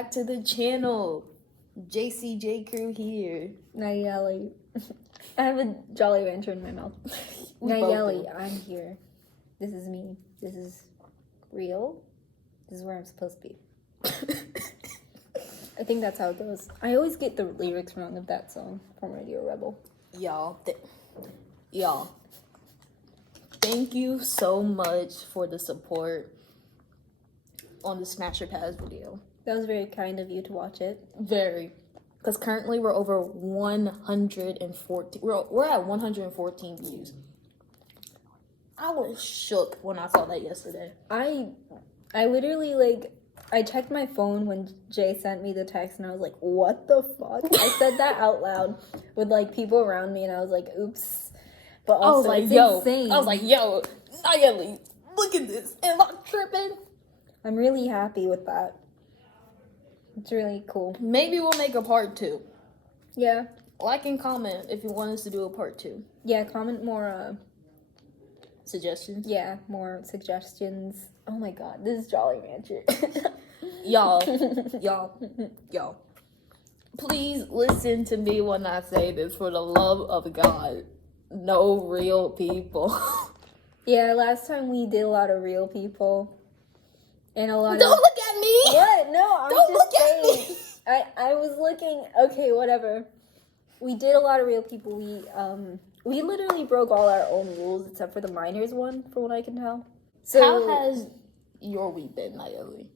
back to the channel. JCJ crew here. Nayeli. I have a Jolly Rancher in my mouth. Nayeli, I'm here. This is me. This is real. This is where I'm supposed to be. I think that's how it goes. I always get the lyrics wrong of that song from Radio Rebel. Y'all, thank you so much for the support on the Snatcher Pass video. That was very kind of you to watch it. Very. Because currently we're over 114. We're at 114 views. I was shook when I saw that yesterday. I literally, I checked my phone when Jay sent me the text, and I was like, what the fuck? I said that out loud with, people around me, and I was like, oops. But also, insane. I was like, yo, Nayeli, look at this. Am I tripping? I'm really happy with that. It's really cool. Maybe we'll make a part 2. Yeah. Like and comment if you want us to do a part 2. Yeah, comment more, suggestions. Yeah, more suggestions. Oh my god, this is Jolly Rancher. y'all. Please listen to me when I say this, for the love of God. No real people. Yeah, last time we did a lot of real people. And a lot Don't look at me! What? No, I'm Don't just look saying. at me! I was looking, okay, whatever. We did a lot of real people. We literally broke all our own rules except for the minors one, from what I can tell. So how has your week been, Nayeli?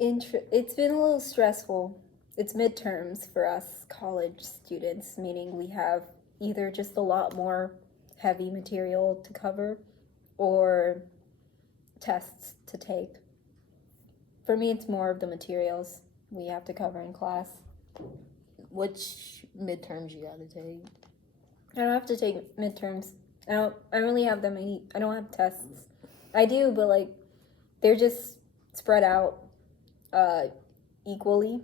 It's been a little stressful. It's midterms for us college students, meaning we have either just a lot more heavy material to cover or tests to take. For me, it's more of the materials we have to cover in class. Which midterms you gotta take? I don't have to take midterms. I don't really have that many. I don't have tests. I do, but they're just spread out equally.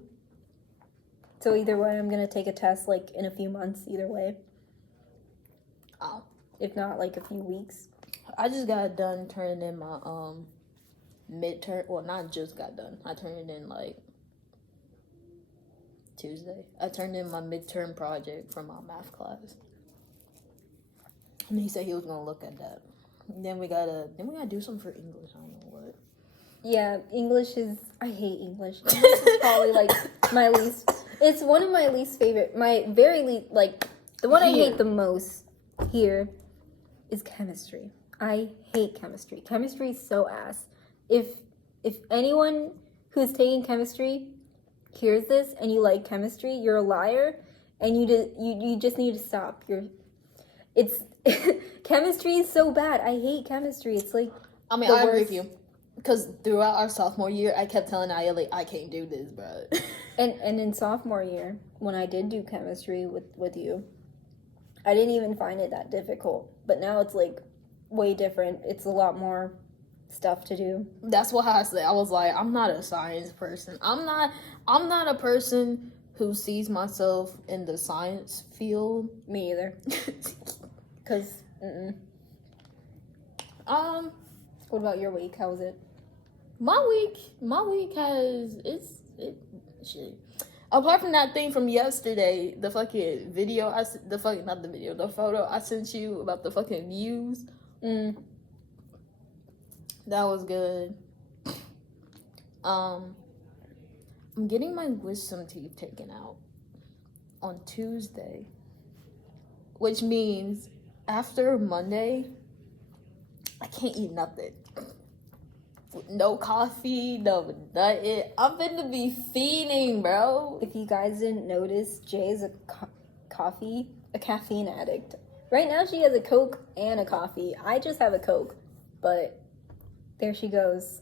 So either way, I'm gonna take a test in a few months. Either way. Oh. If not a few weeks. I just got done turning in my midterm. Well, not just got done. I turned it in Tuesday. I turned in my midterm project from my math class. And he said he was gonna look at that. Then we gotta do something for English. I don't know what. Yeah, English is. I hate English. English is probably my least. It's one of my least favorite. My very least the one I hate the most here is chemistry. I hate chemistry. Chemistry is so ass. If anyone who's taking chemistry hears this and you like chemistry, you're a liar, and you just need to stop. It's chemistry is so bad. I hate chemistry. It's I agree with you. Because throughout our sophomore year, I kept telling Nayeli, I can't do this, bro. And in sophomore year, when I did do chemistry with you, I didn't even find it that difficult. But now it's way different. It's a lot more stuff to do. That's what I said. I was like, I'm not a science person. I'm not a person who sees myself in the science field. Me either. Cause what about your week? How was it? My week has shit. Apart from that thing from yesterday, the fucking video, the photo I sent you about the fucking views. That was good. I'm getting my wisdom teeth taken out on Tuesday, which means after Monday, I can't eat nothing. No coffee, no nothing. I'm finna be fiending, bro. If you guys didn't notice, Jay is a caffeine addict. Right now she has a Coke and a coffee. I just have a Coke, but there she goes,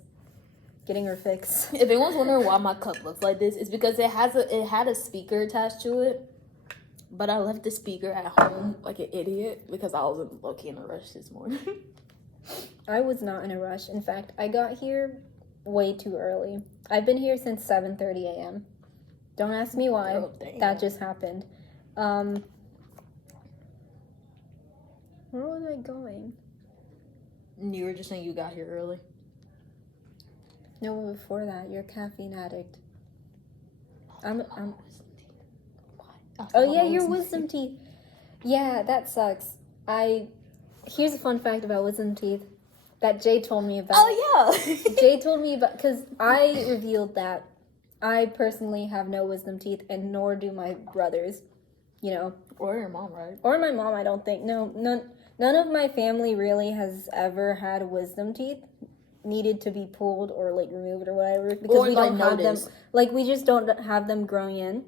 getting her fix. If anyone's wondering why my cup looks like this, it's because it had a speaker attached to it, but I left the speaker at home like an idiot because I was low-key in a rush this morning. I was not in a rush. In fact, I got here way too early. I've been here since 7:30 a.m. Don't ask me why. Oh, that just happened. Where was I going? You were just saying you got here early. No, before that, you're a caffeine addict. I'm Oh yeah, your wisdom teeth. Yeah, that sucks. Here's a fun fact about wisdom teeth that Jay told me about. Oh yeah. Jay told me about, because I revealed that I personally have no wisdom teeth, and nor do my brothers. You know. Or your mom, right? Or my mom, I don't think. No, none of my family really has ever had wisdom teeth needed to be pulled or like removed or whatever, because we don't have them. Like, we just don't have them growing in.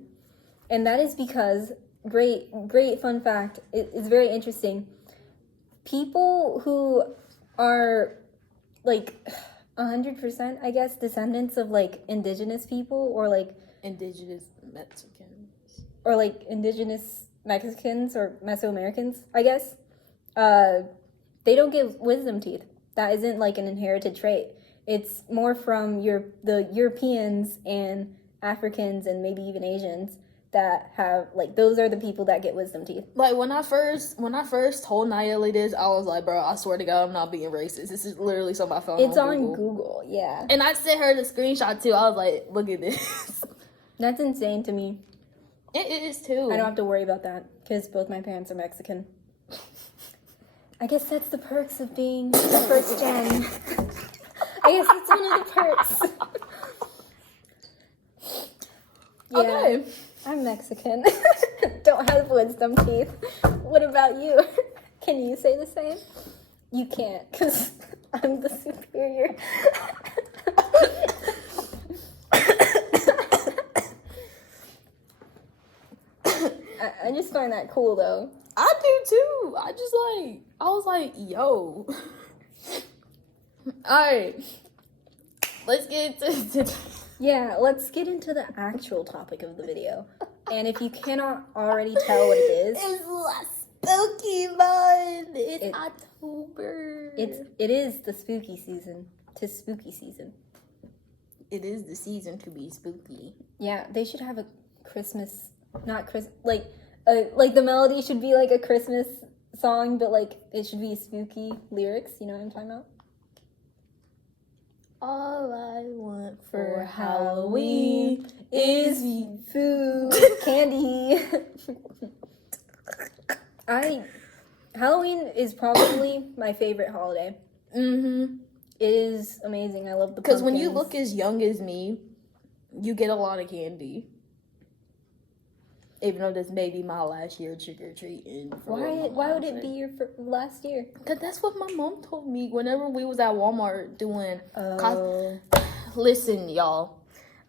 And that is because, great fun fact, it's very interesting. People who are, like, 100%, I guess, descendants of, like, indigenous people, or, like... Indigenous Mexicans. Or, like, indigenous Mexicans or Mesoamericans, I guess. They don't get wisdom teeth. That isn't, like, an inherited trait. It's more from the Europeans and Africans and maybe even Asians that have, like, those are the people that get wisdom teeth. Like, when I first told Nayeli this, I was like, bro, I swear to God, I'm not being racist. This is literally something I found It's on Google, yeah. And I sent her the screenshot, too. I was like, look at this. That's insane to me. It is, too. I don't have to worry about that, because both my parents are Mexican. I guess that's the perks of being first gen. I guess it's one of the perks. Yeah. Okay. I'm Mexican. Don't have wisdom teeth. What about you? Can you say the same? You can't, because I'm the superior. I just find that cool, though. I do, too. I was like, yo. Alright. Let's get into... Yeah, let's get into the actual topic of the video. And if you cannot already tell what it is... It's spooky month. It's October. It is the spooky season. 'Tis spooky season. It is the season to be spooky. Yeah, they should have a Christmas... Not Christmas... Like the melody should be like a Christmas song, but like it should be spooky lyrics. You know what I'm talking about? All I want for Halloween is food, candy. Halloween is probably my favorite holiday. Mm-hmm. It is amazing. I love the because when you look as young as me, you get a lot of candy. Even though this may be my last year trick-or-treating. Why would it be your last year? Because that's what my mom told me whenever we was at Walmart doing... Oh. Listen, y'all.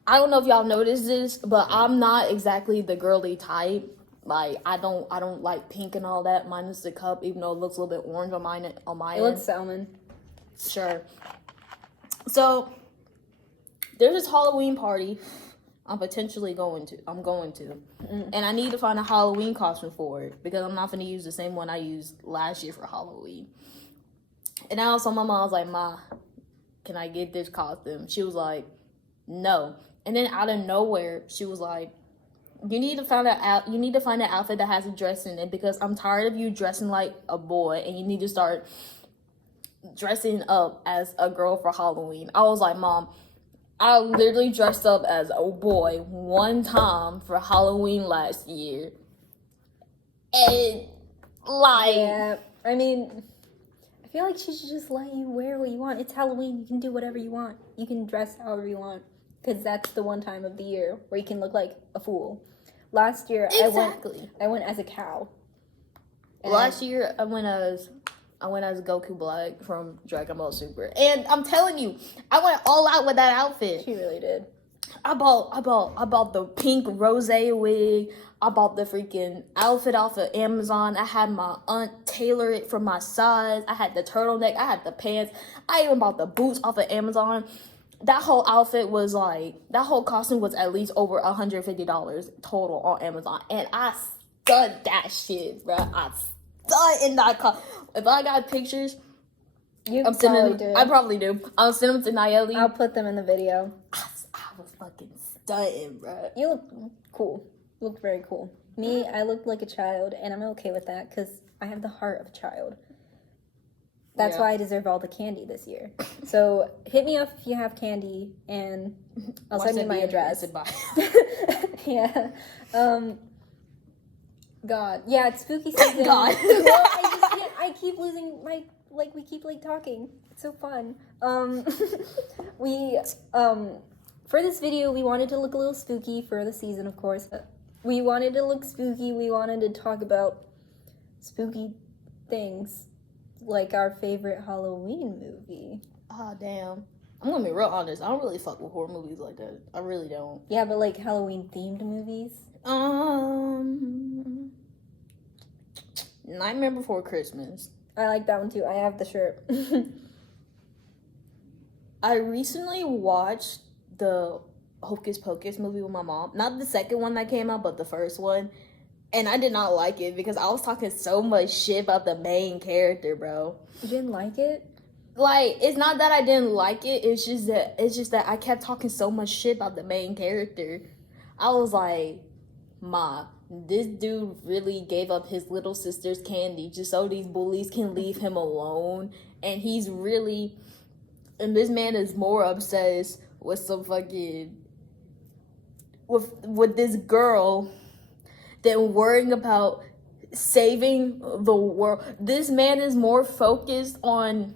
I don't know if y'all noticed this, but I'm not exactly the girly type. Like, I don't like pink and all that, minus the cup, even though it looks a little bit orange on my end. It looks salmon. Sure. So, there's this Halloween party... I'm going to. Mm. And I need to find a Halloween costume for it because I'm not going to use the same one I used last year for Halloween. And I also, my mom was like, Ma, can I get this costume? She was like, no. And then out of nowhere, she was like, you need to find an outfit that has a dress in it because I'm tired of you dressing like a boy and you need to start dressing up as a girl for Halloween. I was like, Mom, I literally dressed up as a boy one time for Halloween last year. And, like... Yeah, I mean, I feel like she should just let you wear what you want. It's Halloween. You can do whatever you want. You can dress however you want. Because that's the one time of the year where you can look like a fool. Last year, exactly. I went as a cow. Last year, I went as Goku Black from Dragon Ball Super. And I'm telling you, I went all out with that outfit. She really did. I bought the pink rose wig. I bought the freaking outfit off of Amazon. I had my aunt tailor it for my size. I had the turtleneck. I had the pants. I even bought the boots off of Amazon. That whole outfit was that whole costume was at least over $150 total on Amazon. And I stud that shit, bro. I in that car. If I got pictures, I probably do. I'll send them to Nayeli. I'll put them in the video. I was fucking stunting, bro. You look cool. You look very cool. Me, I look like a child, and I'm okay with that because I have the heart of a child. That's why I deserve all the candy this year. So hit me up if you have candy, and I'll send you my address. Yeah. God. Yeah, it's spooky season. God. Well, I keep losing my, like, we keep, like, talking. It's so fun. For this video, we wanted to look a little spooky for the season, of course. We wanted to look spooky. We wanted to talk about spooky things, like our favorite Halloween movie. Oh, damn. I'm gonna be real honest. I don't really fuck with horror movies like that. I really don't. Yeah, but like Halloween-themed movies? Nightmare Before Christmas. I like that one too. I have the shirt. I recently watched the Hocus Pocus movie with my mom. Not the second one that came out, but the first one. And I did not like it because I was talking so much shit about the main character, bro. You didn't like it? Like, it's not that I didn't like it. It's just that I kept talking so much shit about the main character. I was like, Ma, this dude really gave up his little sister's candy just so these bullies can leave him alone. And this man is more obsessed with some fucking, with this girl than worrying about saving the world. This man is more focused on,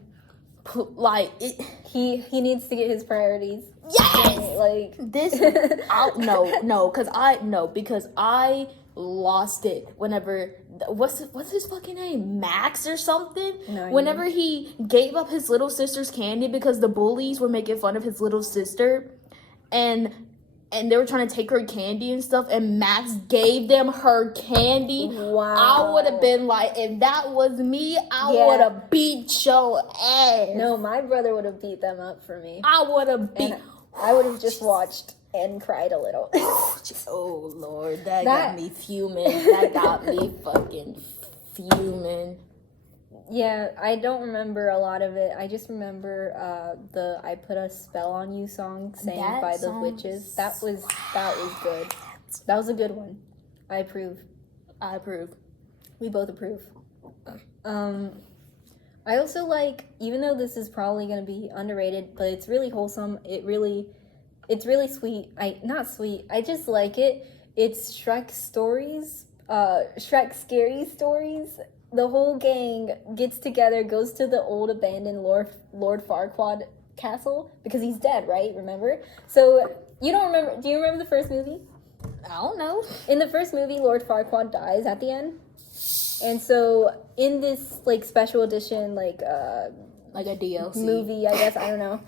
like, it. He needs to get his priorities. Yes! Like This, because I lost it whenever, what's his fucking name? Max or something? No, whenever he gave up his little sister's candy because the bullies were making fun of his little sister, and they were trying to take her candy and stuff, and Max gave them her candy. Wow. I would have been like, if that was me, I would have beat your ass. No, my brother would have beat them up for me. I would have beat. I would have just watched and cried a little. Oh, Lord, that got me fuming. That got me fucking fuming. Yeah, I don't remember a lot of it. I just remember the "I Put a Spell on You" song sang by the Witches. That was good. That was a good one. I approve. We both approve. I also like, even though this is probably gonna be underrated, but it's really wholesome. It's really sweet. Not sweet. I just like it. It's Shrek Stories. Shrek Scary Stories. The whole gang gets together, goes to the old abandoned Lord Farquaad castle because he's dead, right? Remember? So you don't remember? Do you remember the first movie? I don't know. In the first movie, Lord Farquaad dies at the end, and so in this like special edition, like a DLC movie, I guess, I don't know.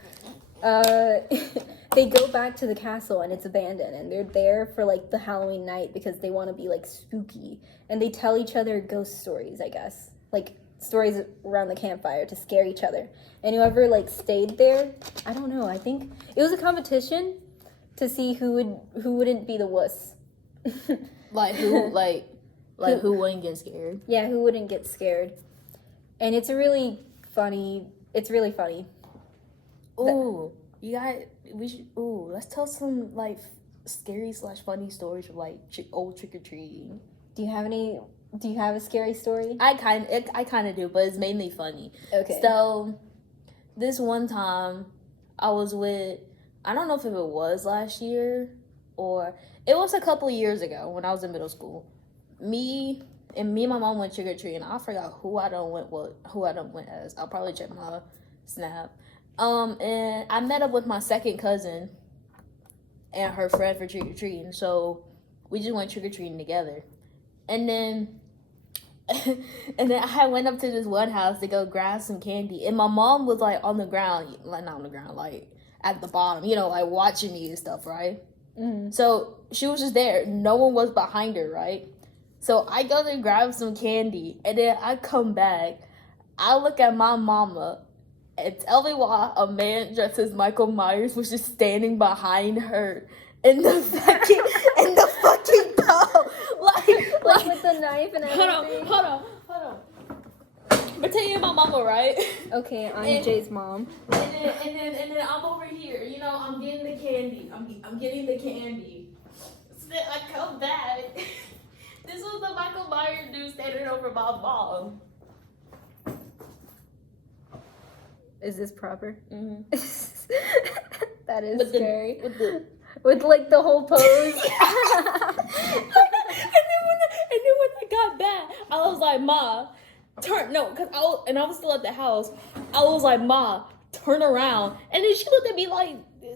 They go back to the castle and it's abandoned, and they're there for like the Halloween night because they want to be like spooky, and they tell each other ghost stories, I guess, like stories around the campfire to scare each other. And whoever like stayed there, I don't know, I think it was a competition to see who wouldn't be the wuss. Like who who wouldn't get scared. Yeah, who wouldn't get scared. And it's really funny. Ooh, let's tell some like scary / funny stories of like old trick-or-treating. Do you have a scary story? I kind of do, but it's mainly funny. Okay. So this one time I was with, I don't know if it was last year or it was a couple years ago when I was in middle school. Me and my mom went trick-or-treating. I forgot who I done went as. I'll probably check my Snap. And I met up with my second cousin and her friend for trick-or-treating. So we just went trick-or-treating together. And then I went up to this one house to go grab some candy. And my mom was like on the ground, like not on the ground, like at the bottom, like watching me and stuff, right? Mm-hmm. So she was just there. No one was behind her, right? So I go to grab some candy, and then I come back. I look at my mama, and tell me why a man dressed as Michael Myers was just standing behind her in the fucking pole. Like with the knife and everything. Hold on. Pretend you're my mama, right? Okay, I'm Jay's mom. And then I'm over here. I'm getting the candy. I'm getting the candy. So then I come back. This was the Michael Myers dude standing over my mom. Is this proper? Mm-hmm. That is With scary. With like the whole pose. and then when I got back, I was like, Ma, I was still at the house. I was like, Ma, turn around. And then she looked at me like,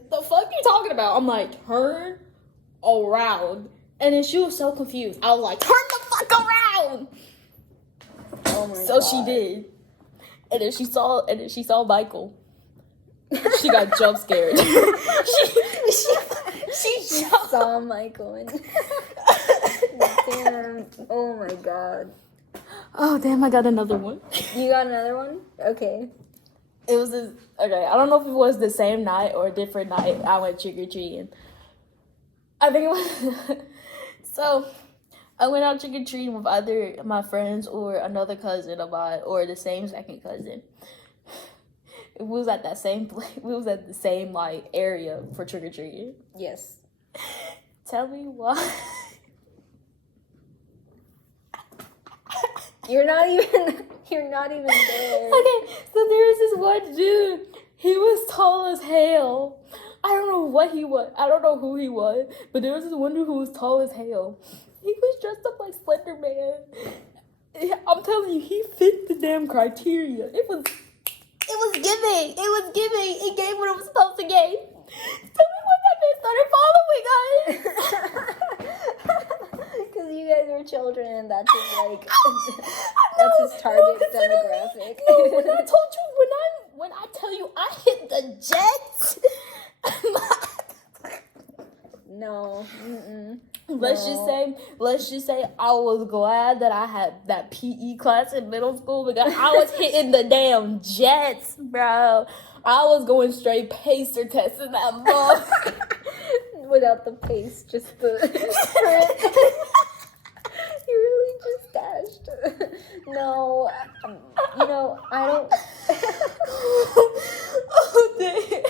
the fuck you talking about? I'm like, turn around. And then she was so confused. I was like, turn the fuck around. Oh my so God. She did. And then she saw Michael. She got jump scared. she saw Michael and damn. Oh my God. Oh damn, I got another one. You got another one? Okay. It was okay, I don't know if it was the same night or a different night I went trick-or-treating. I think it was so I went out trick-or-treating with either my friends or another cousin of mine or the same second cousin. We was at that same place. We was at the same like area for trick-or-treating. Yes. Tell me why. You're not even there. Okay, so there was this one dude. He was tall as hell. I don't know what he was. I don't know who he was. But there was this one dude who was tall as hell. He was dressed up like Slender Man. I'm telling you, he fit the damn criteria. It was giving. It gave what it was supposed to give. Tell me when that man started following us. Because you guys were children and that's his that's his target demographic. No, when I told you, when I tell you I hit the jets. No. Let's just say I was glad that I had that PE class in middle school because I was hitting the damn jets, bro. I was going straight pacer testing that ball. Without the pace, just the sprint. You really just dashed. No, I don't. Oh, dang.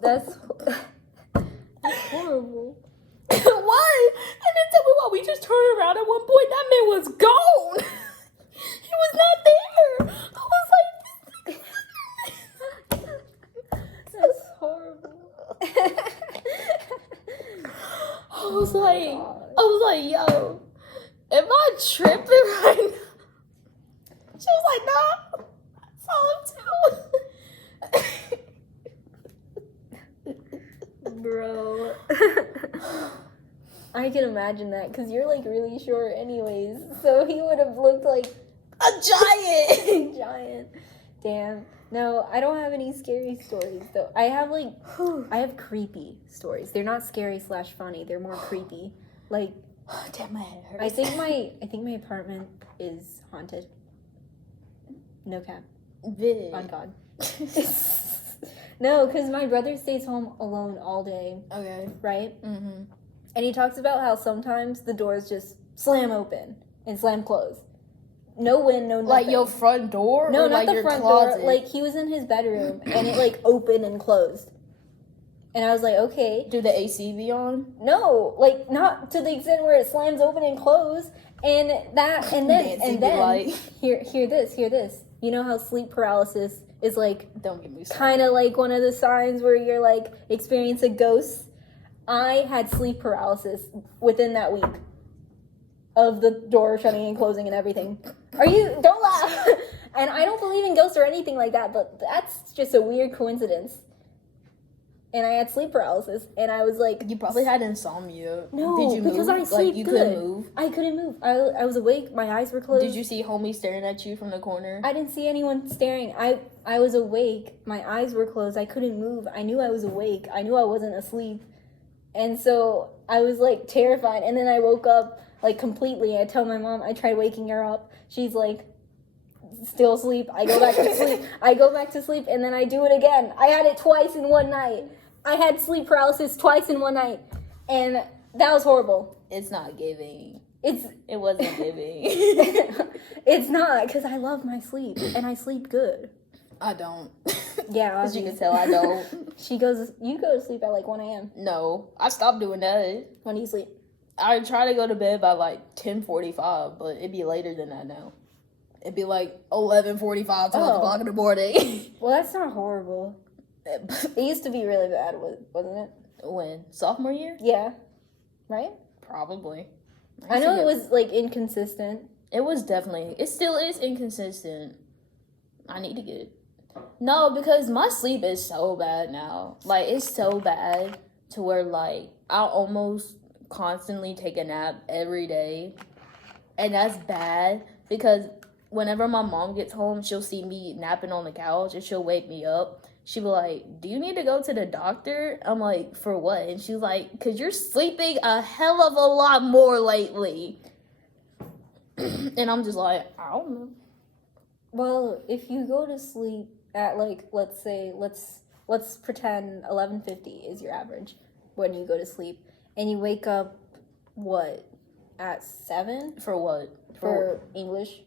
That's horrible. Why? And then tell me why we just turned around at one point. That man was gone. He was not there. I was like, that's horrible. I was like, yo, am I tripping right now? She was like, no, I saw him too. Bro. I can imagine that because you're like really short anyways. So he would have looked like a giant. Giant. Damn. No, I don't have any scary stories though. I have creepy stories. They're not scary / funny. They're more creepy. Like, damn, my head hurts. I think my apartment is haunted. No cap. Big. On God. No, because my brother stays home alone all day. Okay. Right? Mm-hmm. And he talks about how sometimes the doors just slam open and slam close. No wind, no nothing. Like your front door? No, or not like the your front closet? door. Like he was in his bedroom and it like opened and closed. And I was like, okay. Do the AC be on? No, like not to the extent where it slams open and close. And then hear this. You know how sleep paralysis is like, don't get me started. Kind of like one of the signs where you're like experience a ghost. I had sleep paralysis within that week of the door shutting and closing and everything. Don't laugh. And I don't believe in ghosts or anything like that, but that's just a weird coincidence. And I had sleep paralysis, and I was like... You probably had insomnia. No, did you because move? I sleep you good. couldn't move? I couldn't move. I was awake. My eyes were closed. Did you see homie staring at you from the corner? I didn't see anyone staring. I was awake. My eyes were closed. I couldn't move. I knew I was awake. I knew I wasn't asleep. And so I was, like, terrified. And then I woke up, like, completely. I tell my mom. I tried waking her up. She's like... still asleep. I go back to sleep. I go back to sleep, and then I do it again. I had it twice in one night. I had sleep paralysis twice in one night, and that was horrible. It's not giving. It wasn't giving. It's not, because I love my sleep, and I sleep good. I don't. Yeah, as you can tell, I don't. You go to sleep at like 1 a.m. No, I stopped doing that. When do you sleep? I try to go to bed by like 10:45, but it'd be later than that now. It'd be like 11:45, 12 o'clock in the morning. Well, that's not horrible. It used to be really bad, wasn't it? When? Sophomore year? Yeah. Right? Probably. I know it was, like, inconsistent. It was definitely. It still is inconsistent. I need to get it. No, because my sleep is so bad now. Like, it's so bad to where, like, I'll almost constantly take a nap every day. And that's bad because whenever my mom gets home, she'll see me napping on the couch and she'll wake me up. She'll be like, do you need to go to the doctor? I'm like, for what? And she's like, because you're sleeping a hell of a lot more lately. And I'm just like, I don't know. Well, if you go to sleep at, like, let's pretend 11:50 is your average when you go to sleep, and you wake up, what, at 7? For what? For English?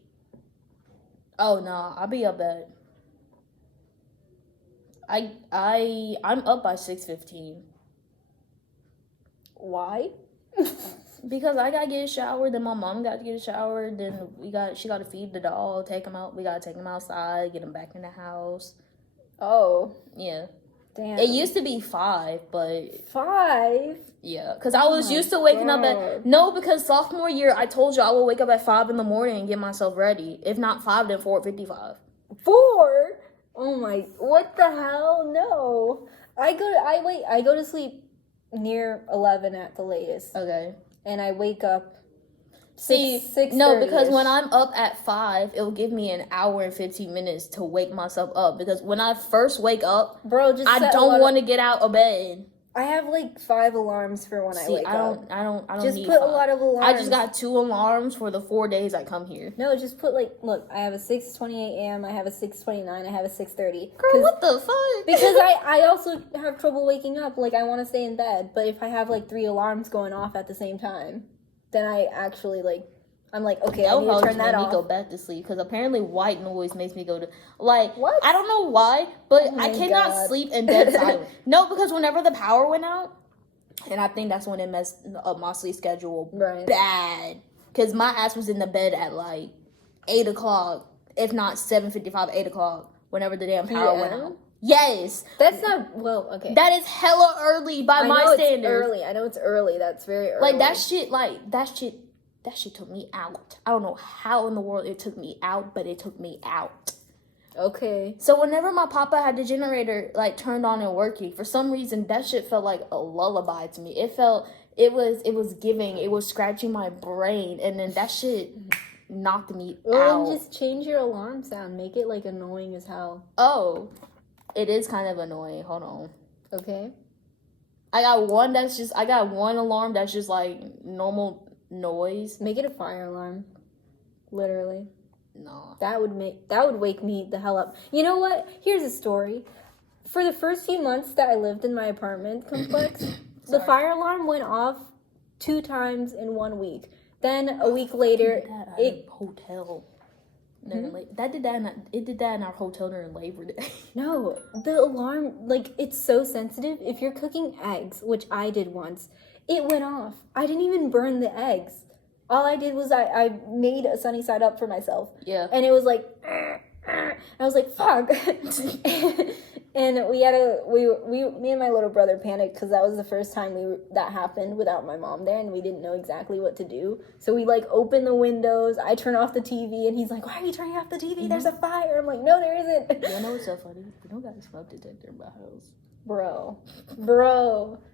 Oh, no, I'll be up at... I'm up by 6:15. Why? Because I gotta get a shower, then my mom got to get a shower, then she gotta feed the dog, take him out, we gotta take him outside, get him back in the house. Oh. Yeah. Damn. It used to be 5, but... 5? Yeah, because I was used to waking up at... No, because sophomore year, I told you I would wake up at 5 in the morning and get myself ready. If not 5, then 4:55. 4? Oh my... What the hell? No. I go to sleep near 11 at the latest. Okay. And I wake up... See, no, because when I'm up at 5, it'll give me an hour and 15 minutes to wake myself up. Because when I first wake up, bro, just I don't want to get out of bed. I have like 5 alarms for when I wake up. I don't just need put 5. a lot of alarms. I just got 2 alarms for the 4 days I come here. No, just put like, look, I have a 6:28 a.m., I have a 6:29, I have a 6:30. Girl, what the fuck? Because I also have trouble waking up. Like, I want to stay in bed, but if I have like 3 alarms going off at the same time, then I actually like, I'm like, okay, I need to turn that off. Me go back to sleep because apparently white noise makes me go to like. What? I don't know why, but I cannot sleep in bed silent. No, because whenever the power went out, and I think that's when it messed up my sleep schedule bad. Because my ass was in the bed at like 8 o'clock, if not 7:55, 8 o'clock. Whenever the damn power went out. Yes. That's not, well, okay. That is hella early by my standards. Early. I know it's early. That's very early. Like, that shit took me out. I don't know how in the world it took me out, but it took me out. Okay. So whenever my papa had the generator, like, turned on and working, for some reason, that shit felt like a lullaby to me. It was scratching my brain, and then that shit knocked me out. Well, then just change your alarm sound. Make it, like, annoying as hell. Oh. It is kind of annoying. Hold on. Okay. I got one alarm that's just like normal noise. Make it a fire alarm. Literally. No. That would wake me the hell up. You know what? Here's a story. For the first few months that I lived in my apartment complex, the fire alarm went off 2 times in 1 week. Then a week later, hotel. It did that in our hotel during Labor Day. No, the alarm, like, it's so sensitive. If you're cooking eggs, which I did once, it went off. I didn't even burn the eggs. All I did was I made a sunny side up for myself. Yeah. And it was like, I was like, fuck. And me and my little brother panicked because that was the first time that happened without my mom there, and we didn't know exactly what to do. So we like open the windows. I turn off the TV, and he's like, "Why are you turning off the TV? Mm-hmm. There's a fire." I'm like, "No, there isn't." You know what's so funny? We don't got a smoke detector in my house, bro.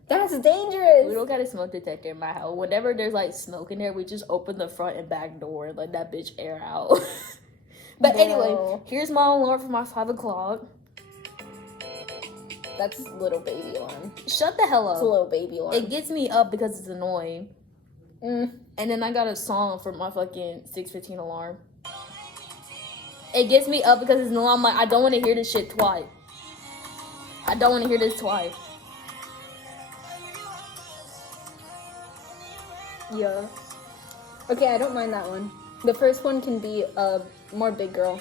That's dangerous. We don't got a smoke detector in my house. Whenever there's like smoke in there, we just open the front and back door and let that bitch air out. But anyway, here's my alarm for my 5 o'clock. That's a little baby alarm. Shut the hell up. It's a little baby alarm. It gets me up because it's annoying. And then I got a song for my fucking 6:15 alarm. It gets me up because it's annoying. I'm like, I don't want to hear this shit twice. I don't want to hear this twice. Yeah. Okay, I don't mind that one. The first one can be more big girl.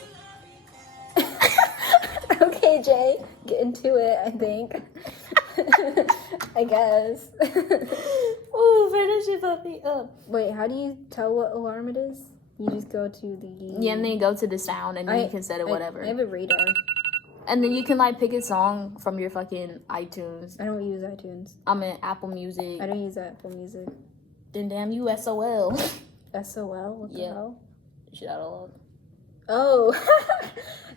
Okay, Jay, get into it, I think. I guess. Oh, man, that shit fucked me up. Wait, how do you tell what alarm it is? You just go to the... Yeah, and then you go to the sound, and then you can set it whatever. I have a radar. And then you can, like, pick a song from your fucking iTunes. I don't use iTunes. I'm in Apple Music. I don't use Apple Music. Then damn you, SOL. SOL? What the hell? Shit out of luck. Oh.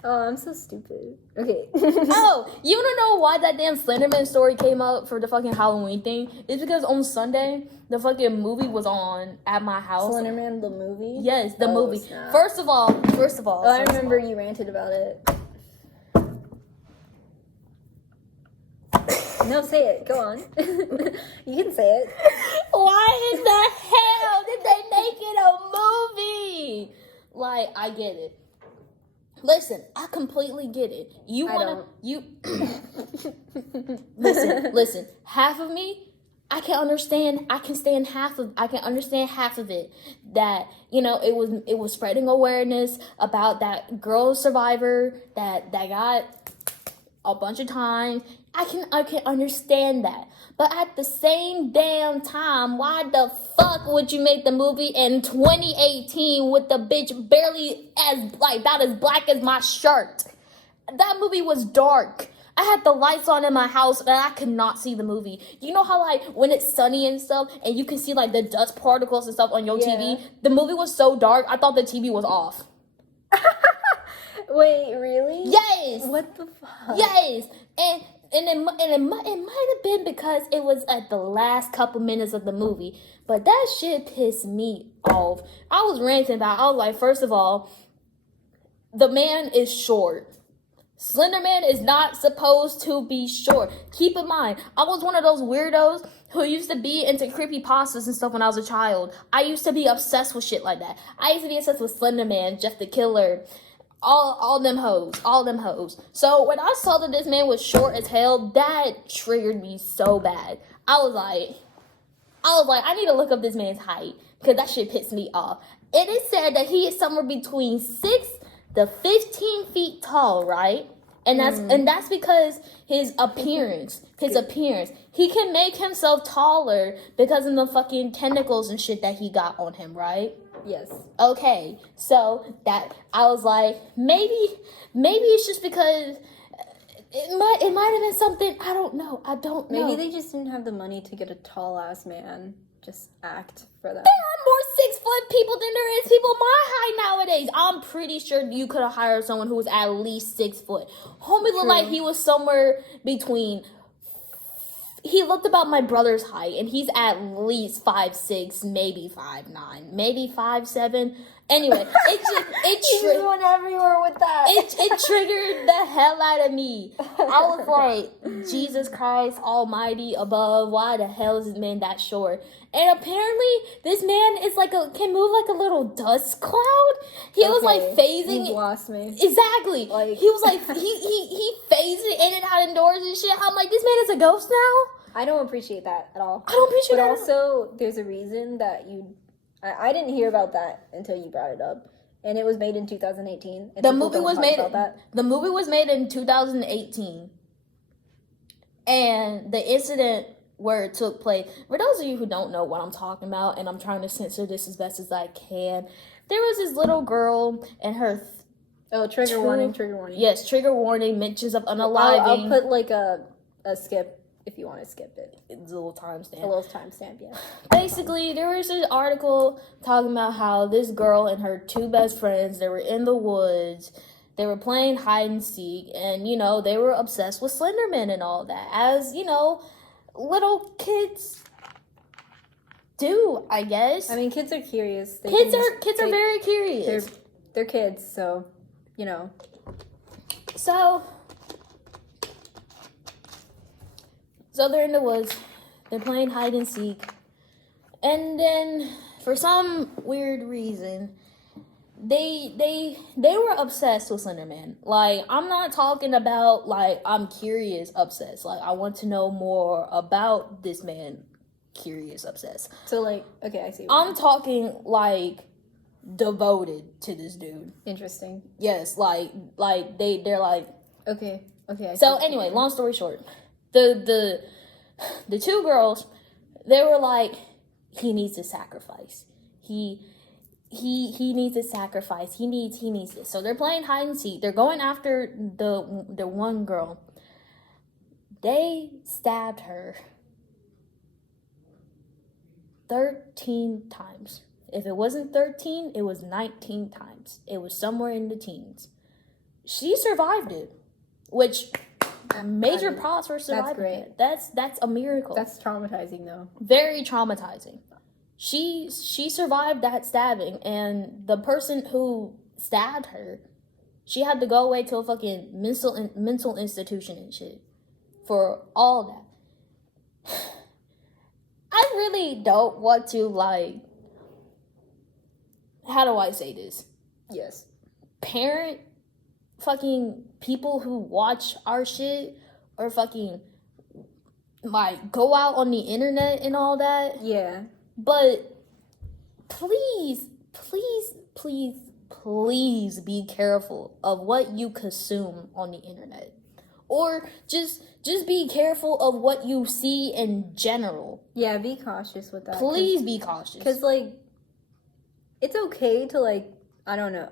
Oh, I'm so stupid. Okay. Oh, you wanna know why that damn Slenderman story came up for the fucking Halloween thing? It's because on Sunday, the fucking movie was on at my house. Slenderman, the movie? Yes, the movie. Snap. First of all. Oh, I remember you ranted about it. No, say it. Go on. You can say it. Why in the hell did they make it a movie? Like, I get it. Listen, I completely get it. Listen. Half of me, I can understand half of it. That, you know, it was spreading awareness about that girl survivor that got a bunch of times. I can understand that. But at the same damn time, why the fuck would you make the movie in 2018 with the bitch barely about as black as my shirt? That movie was dark. I had the lights on in my house and I could not see the movie. You know how, like, when it's sunny and stuff and you can see, like, the dust particles and stuff on your TV? The movie was so dark, I thought the TV was off. Wait, really? Yes! What the fuck? Yes! And it might have been because it was at the last couple minutes of the movie. But that shit pissed me off. I was ranting about, I was like, first of all, the man is short. Slenderman is not supposed to be short. Keep in mind, I was one of those weirdos who used to be into creepypastas and stuff when I was a child. I used to be obsessed with shit like that. I used to be obsessed with Slenderman, Jeff the Killer, all them hoes. So when I saw that this man was short as hell, that triggered me so bad. I was like, I need to look up this man's height because that shit pissed me off. It is said that he is somewhere between 6 to 15 feet tall, right? And that's because his appearance. He can make himself taller because of the fucking tentacles and shit that he got on him, right? Yes. Okay, so that I was like, maybe it's just because it might have been something. I don't know. Maybe they just didn't have the money to get a tall ass man. Just act for that. There are more 6 foot people than there is people my height nowadays. I'm pretty sure you could have hired someone who was at least 6 foot. Homie looked like he was somewhere between. He looked about my brother's height, and he's at least 5'6", maybe 5'9", maybe 5'7". Anyway, it just went everywhere with that. It triggered the hell out of me. I was like, Jesus Christ Almighty above, why the hell is this man that short? And apparently, this man is can move like a little dust cloud. He was like phasing. You lost me. Exactly. Like he was like he phasing in and out indoors and shit. I'm like, this man is a ghost now. I don't appreciate that at all. I don't appreciate that. But also, there's a reason that I didn't hear about that until you brought it up, and it was made in 2018. The movie was made in 2018, and the incident where it took place. For those of you who don't know what I'm talking about, and I'm trying to censor this as best as I can, there was this little girl and her. Trigger warning. Yes, trigger warning. Mentions of unaliving. I'll put like a skip. If you want to skip it. It's a little timestamp. Yeah. Basically, there was an article talking about how this girl and her 2 best friends, they were in the woods, they were playing hide and seek, and, you know, they were obsessed with Slenderman and all that. As, you know, little kids do, I guess. I mean, kids are curious. Kids are very curious. They're kids, so, you know. So they're in the woods, they're playing hide and seek, and then for some weird reason, they were obsessed with Slenderman. Like, I'm not talking about like I'm curious obsessed. Like, I want to know more about this man, curious obsessed. So like, okay, I see. I'm talking like devoted to this dude. Interesting. Yes, like they're like okay. So anyway, long story short. The 2 girls, they were like, he needs to sacrifice. He he needs a sacrifice. He needs this. So they're playing hide and seek. They're going after the one girl. They stabbed her 13 times. If it wasn't 13, it was 19 times. It was somewhere in the teens. She survived it, which major props for surviving it. That's a miracle. That's traumatizing though. Very traumatizing. She survived that stabbing, and the person who stabbed her, she had to go away to a fucking mental institution and shit for all that. I really don't want to, like, how do I say this? Yes. Parent fucking people who watch our shit, or fucking, like, go out on the internet and all that. Yeah. But please be careful of what you consume on the internet. Or just be careful of what you see in general. Yeah, be cautious with that. Please be cautious. Because, like, it's okay to, like, I don't know.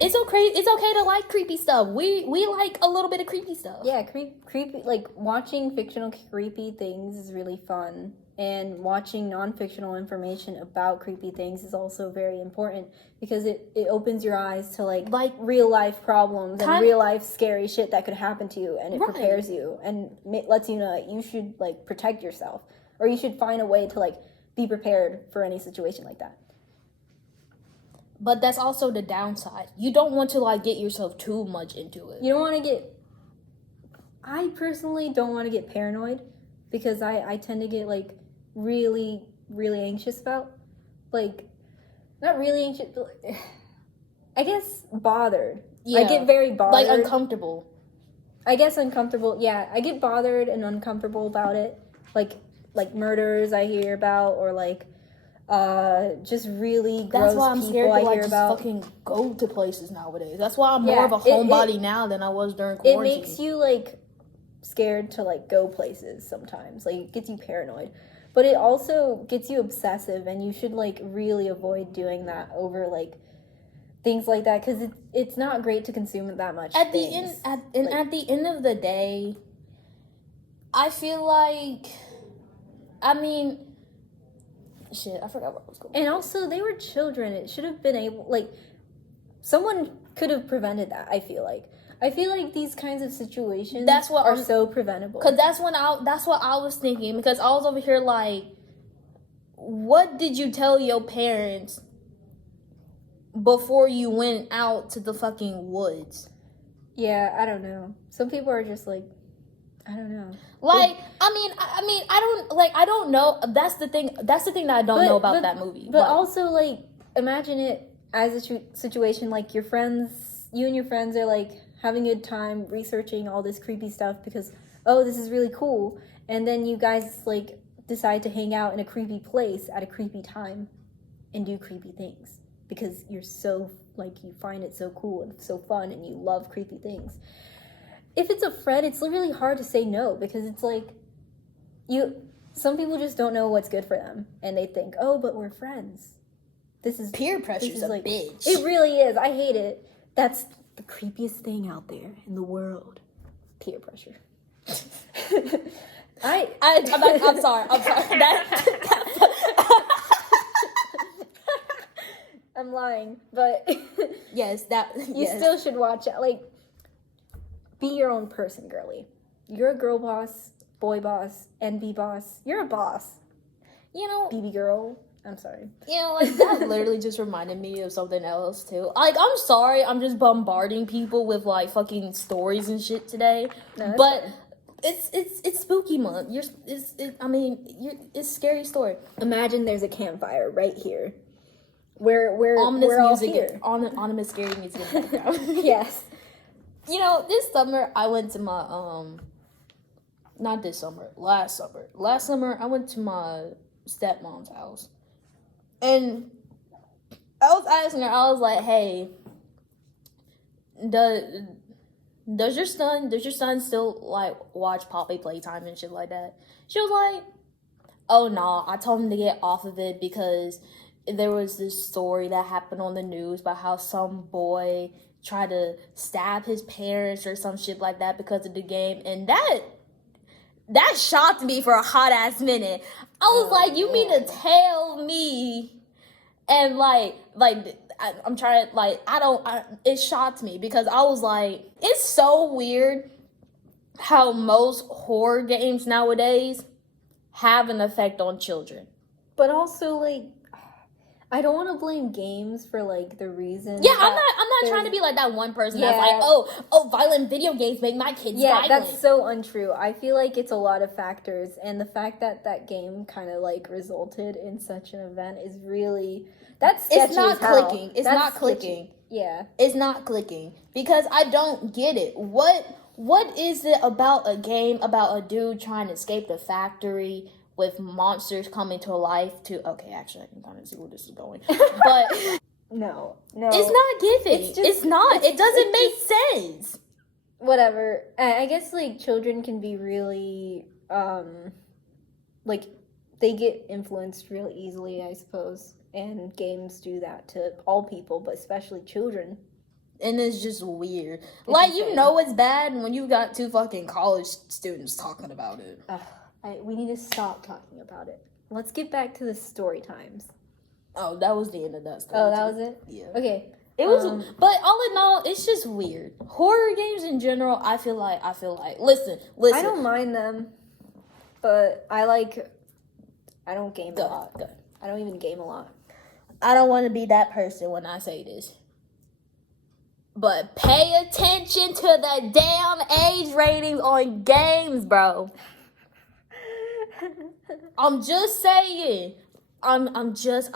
It's okay to like creepy stuff. We like a little bit of creepy stuff. Yeah, creepy, like, watching fictional creepy things is really fun. And watching non-fictional information about creepy things is also very important because it opens your eyes to, like real life problems and real life scary shit that could happen to you, and it prepares you and lets you know that you should, like, protect yourself, or you should find a way to, like, be prepared for any situation like that. But that's also the downside. You don't want to, like, get yourself too much into it. You don't want to get... I personally don't want to get paranoid because I tend to get, like, really, really anxious about, like, not really anxious, I guess bothered. Yeah. I get very bothered. Like, uncomfortable. I guess uncomfortable, yeah. I get bothered and uncomfortable about it. Like murders I hear about, or, like, just really gross people I hear about. That's why I'm scared to, like, just fucking go to places nowadays. That's why I'm more of a homebody now than I was during quarantine. It makes you, like, scared to, like, go places sometimes. Like, it gets you paranoid. But it also gets you obsessive, and you should, like, really avoid doing that over, like, things like that, because it's not great to consume that much. At the end of the day, I feel like, I mean, shit, I forgot what I was going. And also, they were children. It should have been able, like, someone could have prevented that. I feel like these kinds of situations are so preventable. Because that's what I was thinking. Because I was over here like, what did you tell your parents before you went out to the fucking woods? Yeah, I don't know. Some people are just like, I don't know. Like, I don't know. That's the thing that I don't know about that movie. But also, like, imagine it as a situation like you and your friends are, like, having a good time researching all this creepy stuff because, oh, this is really cool. And then you guys, like, decide to hang out in a creepy place at a creepy time and do creepy things because you're so, like, you find it so cool and so fun and you love creepy things. If it's a friend, it's really hard to say no because it's like, some people just don't know what's good for them. And they think, oh, but we're friends. Peer pressure's a bitch. It really is. I hate it. That's the creepiest thing out there in the world. Peer pressure. I'm sorry. I'm lying, but yes, you still should watch it. Like, be your own person, girly. You're a girl boss, boy boss, NB boss. You're a boss. You know, BB girl. I'm sorry. You know, like, that literally just reminded me of something else, too. Like, I'm sorry, I'm just bombarding people with, like, fucking stories and shit today. No, but fine. It's spooky month. It's scary story. Imagine there's a campfire right here. We're ominous all music, here. Ominous scary music in the background. Yes. You know, this summer, I went to my, not this summer, last summer. Last summer, I went to my stepmom's house. And I was asking her, I was like, hey, does your son still, like, watch Poppy Playtime and shit like that? She was like, oh, no, I told him to get off of it because there was this story that happened on the news about how some boy tried to stab his parents or some shit like that because of the game, and that shocked me for a hot ass minute. I was like, you mean to tell me? And I'm trying to, like, it shocked me because I was like, it's so weird how most horror games nowadays have an effect on children. But also, like, I don't want to blame games for, like, the reason. Yeah, I'm not trying to be like that one person that's like, oh, violent video games make my kids violent. That's so untrue. I feel like it's a lot of factors, and the fact that that game kind of, like, resulted in such an event is really, that's sketchy. It's not clicking. It's not clicking. Yeah. It's not clicking because I don't get it. What is it about a game about a dude trying to escape the factory with monsters coming to life okay, actually, I can kind of see where this is going. But no. It's not giving. It's not. It doesn't make sense. Whatever. I guess, like, children can be really, like, they get influenced real easily, I suppose. And games do that to all people, but especially children. And it's just weird. Like, you know it's bad when you got 2 fucking college students talking about it. We need to stop talking about it. Let's get back to the story times. Oh, that was the end of that story. Oh, that was it? Yeah. Okay. It was, but all in all, it's just weird. Horror games in general, I feel like, listen. I don't mind them, but I don't game a lot. Good. I don't even game a lot. I don't want to be that person when I say this. But pay attention to the damn age ratings on games, bro. I'm just saying. I'm just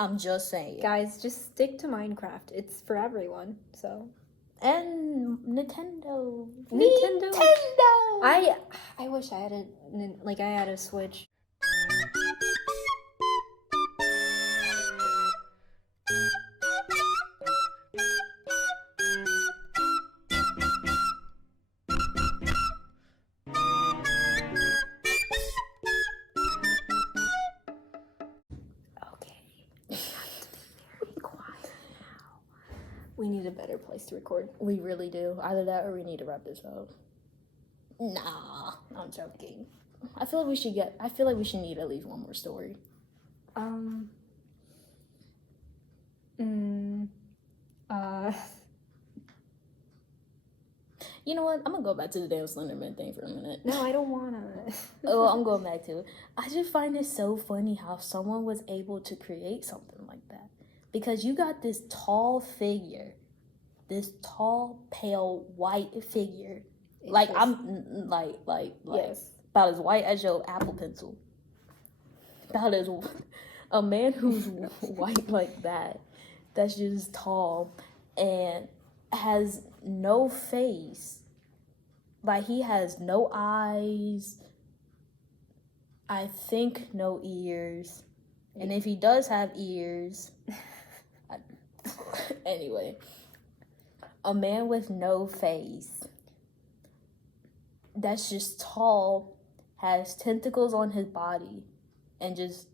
saying. Guys, just stick to Minecraft. It's for everyone. So. And Nintendo. I wish I had a Switch. We need a better place to record. We really do. Either that or we need to wrap this up. Nah, I'm joking. I feel like we should need at least one more story. You know what? I'm gonna go back to the damn Slenderman thing for a minute. No, I don't wanna. Oh, I'm going back to it. I just find it so funny how someone was able to create something like that. Because you got this tall figure, this tall, pale, white figure. Like, I'm, like, yes. About as white as your Apple Pencil. About as, a man who's white like that, that's just tall, and has no face. Like, he has no eyes, I think no ears, and if he does have ears... Anyway, a man with no face that's just tall, has tentacles on his body, and just,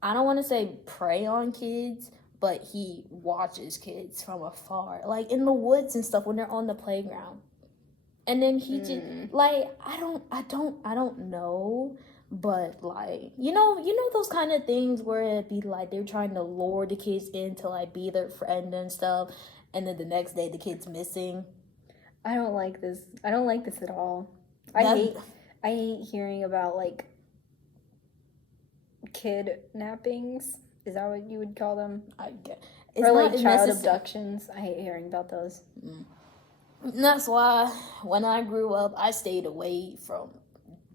I don't want to say prey on kids, but he watches kids from afar, like in the woods and stuff when they're on the playground. And then he just, like, I don't know. But, like, you know those kind of things where it'd be, like, they're trying to lure the kids in to, like, be their friend and stuff, and then the next day the kid's missing? I don't like this. I don't like this at all. I hate hearing about, like, kidnappings. Is that what you would call them? I guess. Or, like, child abductions. I hate hearing about those. And that's why, when I grew up, I stayed away from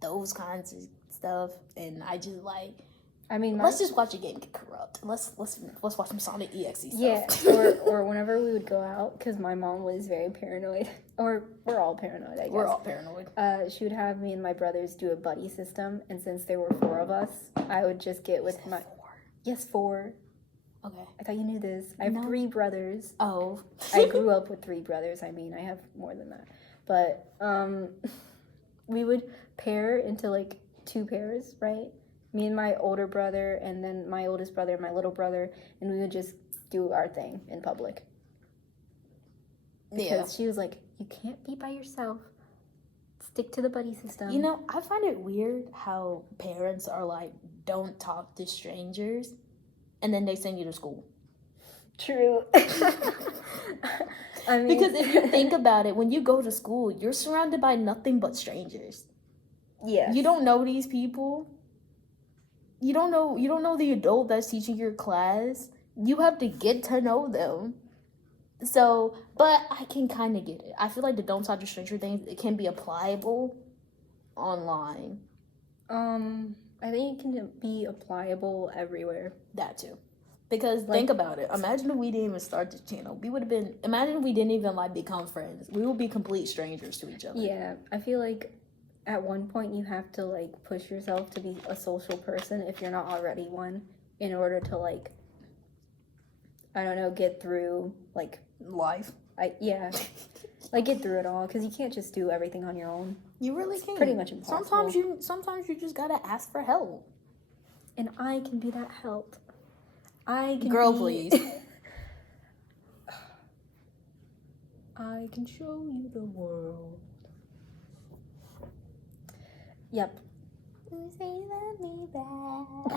those kinds of stuff, and I just let's just watch a game get corrupt. Let's watch some Sonic EXE stuff. Yeah, or whenever we would go out, because my mom was very paranoid, or we're all paranoid, I guess. We're all paranoid. She would have me and my brothers do a buddy system, and since there were 4 of us, I would just get with my... 4? Yes, 4. Okay. I thought you knew this. I have 3 brothers. Oh. I grew up with 3 brothers. I mean, I have more than that. But we would pair into, like, 2 pairs, right? Me and my older brother, and then my oldest brother, and my little brother, and we would just do our thing in public. Because she was like, you can't be by yourself. Stick to the buddy system. You know, I find it weird how parents are like, don't talk to strangers, and then they send you to school. True. I mean, because if you think about it, when you go to school, you're surrounded by nothing but strangers. Yeah. You don't know these people. You don't know the adult that's teaching your class. You have to get to know them. So, but I can kind of get it. I feel like the don't talk to stranger things, it can be applicable online. I think it can be applicable everywhere. That too. Because think about it. Imagine if we didn't even start this channel. Imagine if we didn't even like become friends. We would be complete strangers to each other. Yeah, I feel like at one point you have to like push yourself to be a social person if you're not already one, in order to like, I don't know, get through like life. Like get through it all, because you can't just do everything on your own. You really can't. Pretty much impossible. Sometimes you just gotta ask for help. And I can be that help. I can please. I can show you the world. Yep. You say you love me back.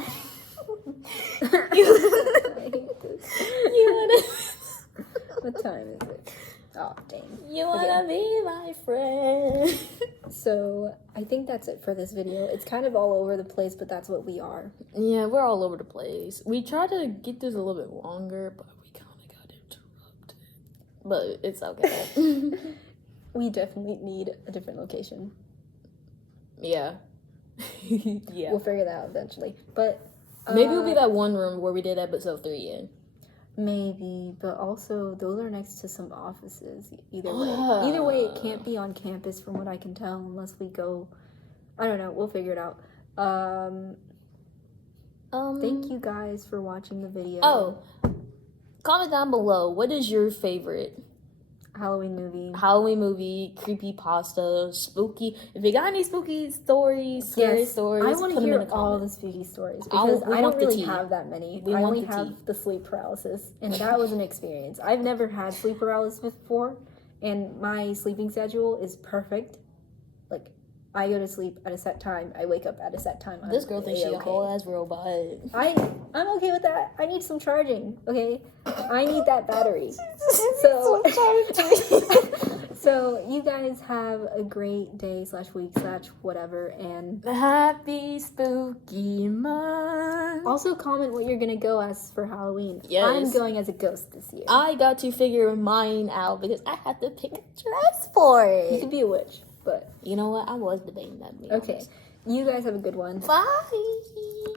I hate this. What time is it? Oh, dang. You wanna be my friend. So, I think that's it for this video. It's kind of all over the place, but that's what we are. Yeah, we're all over the place. We tried to get this a little bit longer, but we kind of got interrupted. But it's okay. We definitely need a different location. Yeah. Yeah. We'll figure that out eventually. But maybe it'll be that one room where we did episode 3 in. Maybe, but also those are next to some offices. Either way, it can't be on campus from what I can tell, unless we go. I don't know. We'll figure it out. Thank you guys for watching the video. Oh, comment down below. What is your favorite Halloween movie, creepypasta, spooky? If you got any spooky stories, scary stories, I want to hear all the spooky stories, because I don't really have that many. I only have the sleep paralysis, and that was an experience. I've never had sleep paralysis before, and my sleeping schedule is perfect. Like, I go to sleep at a set time, I wake up at a set time. This girl thinks she's a whole ass robot. I'm okay with that. I need some charging, okay? I need that battery. So you guys have a great day /week /whatever, and happy spooky month. Also comment what you're gonna go as for Halloween. Yes. I'm going as a ghost this year. I got to figure mine out because I had to pick a dress for it. You could be a witch, but you know what? I was debating that. Okay. You guys have a good one. Bye.